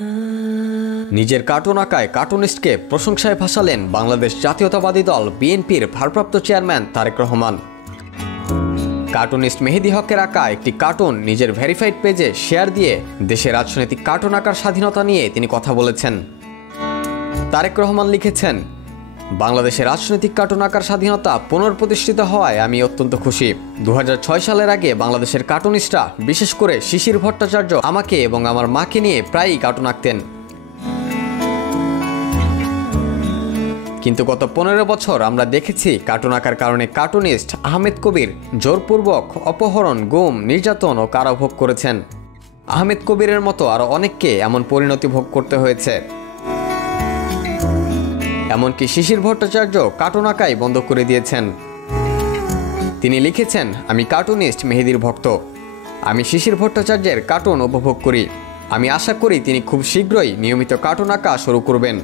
নিজের কার্টুন আঁকায় কার্টুনিস্টকে প্রশংসায় ভাসালেন বাংলাদেশ জাতীয়তাবাদী দল বিএনপির ভারপ্রাপ্ত চেয়ারম্যান তারেক রহমান। কার্টুনিস্ট মেহেদী হকের আঁকা একটি কার্টুন নিজের ভেরিফাইড পেজে শেয়ার দিয়ে দেশের রাজনৈতিক কার্টুন আঁকার স্বাধীনতা নিয়ে তিনি কথা বলেছেন। তারেক রহমান লিখেছেন, বাংলাদেশের রাজনৈতিক কার্টুন আঁকার স্বাধীনতা পুনঃপ্রতিষ্ঠিত হওয়ায় আমি অত্যন্ত খুশি। 2006 সালের আগে বাংলাদেশের কার্টুনিস্টরা, বিশেষ করে শিশির ভট্টাচার্য, আমাকে এবং আমার মাকে নিয়ে প্রায়ই কার্টুন আঁকতেন। কিন্তু গত 15 বছর আমরা দেখেছি কার্টুন আঁকার কারণে কার্টুনিস্ট আহমেদ কবির জোরপূর্বক অপহরণ, গুম, নির্যাতন ও কারাভোগ করেছেন। আহমেদ কবিরের মতো আরও অনেককে এমন পরিণতি ভোগ করতে হয়েছে। এমনকি শিশির ভট্টাচার্য কার্টুন আঁকাই বন্ধ করে দিয়েছেন। তিনি লিখেছেন, আমি কার্টুনিস্ট মেহেদীর ভক্ত। আমি শিশির ভট্টাচার্যের কার্টুন উপভোগ করি। আমি আশা করি তিনি খুব শীঘ্রই নিয়মিত কার্টুন আঁকা শুরু করবেন।